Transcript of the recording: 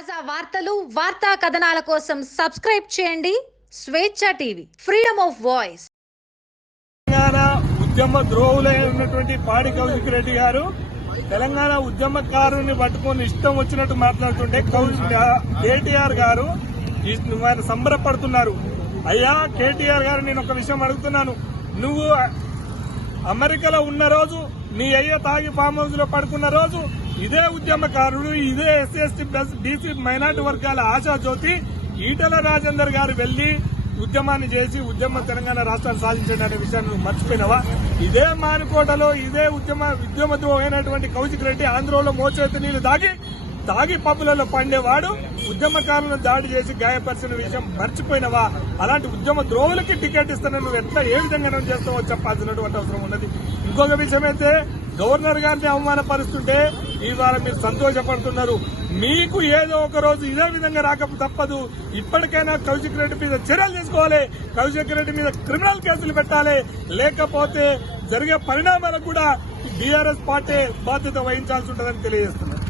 తాజా వార్తలు వార్తా కథనాల కోసం సబ్స్క్రైబ్ చేయండి స్వేచ్ఛ TV, freedom of voice. Telangana ఉద్యమ ద్రోహులై ఉన్నటువంటి పాడి కౌశిక్ రెడ్డి గారు తెలంగాణ ఉద్యమకారుని పట్టుకొని ఇష్టం వచ్చినట్టు మాట్లాడుతుంటే కేటీఆర్ గారు సంబరపడుతున్నారు. అయ్యా కేటీఆర్ గారు, నేను ఒక విషయం అడుగుతున్నాను. నువ్వు అమెరికాలో ఉన్న రోజు, నీ అయ్య తాగి ఫామ్ హౌస్ లో పడుకున్న రోజు, ఇదే ఉద్యమకారుడు, ఇదే ఎస్సీ బీసీ మైనార్టీ వర్గాల ఆశాజ్యోతి ఈటల రాజేందర్ గారు వెళ్లి ఉద్యమాన్ని చేసి తెలంగాణ రాష్ట్రాన్ని సాధించండి అనే విషయాన్ని మర్చిపోయినావా? ఇదే మానుకోటలో ఇదే ఉద్యమద్రోహి అయినటువంటి కౌశిక్ రెడ్డి ఆంధ్రలో మోచేతి నీళ్లు తాగి పబ్బులలో పండేవాడు ఉద్యమకారులను దాడి చేసి గాయపరిచిన విషయం మర్చిపోయినవా? అలాంటి ఉద్యమ ద్రోహులకి టికెట్ ఇస్తానని నువ్వు ఎట్లా ఏ విధంగా చేస్తావో చెప్పాల్సినటువంటి అవసరం ఉన్నది. ఇంకొక విషయం అయితే, గవర్నర్ గారిని అవమానపరుస్తుంటే ఇవాళ మీరు సంతోషపడుతున్నారు. మీకు ఏదో ఒక రోజు ఇదే విధంగా రాక తప్పదు. ఇప్పటికైనా కౌశిక్ రెడ్డి మీద చర్యలు తీసుకోవాలి, కౌశిక్ రెడ్డి మీద క్రిమినల్ కేసులు పెట్టాలి. లేకపోతే జరిగే పరిణామాలకు కూడా బీఆర్ఎస్ పార్టీ బాధ్యత వహించాల్సి ఉంటుందని తెలియజేస్తున్నారు.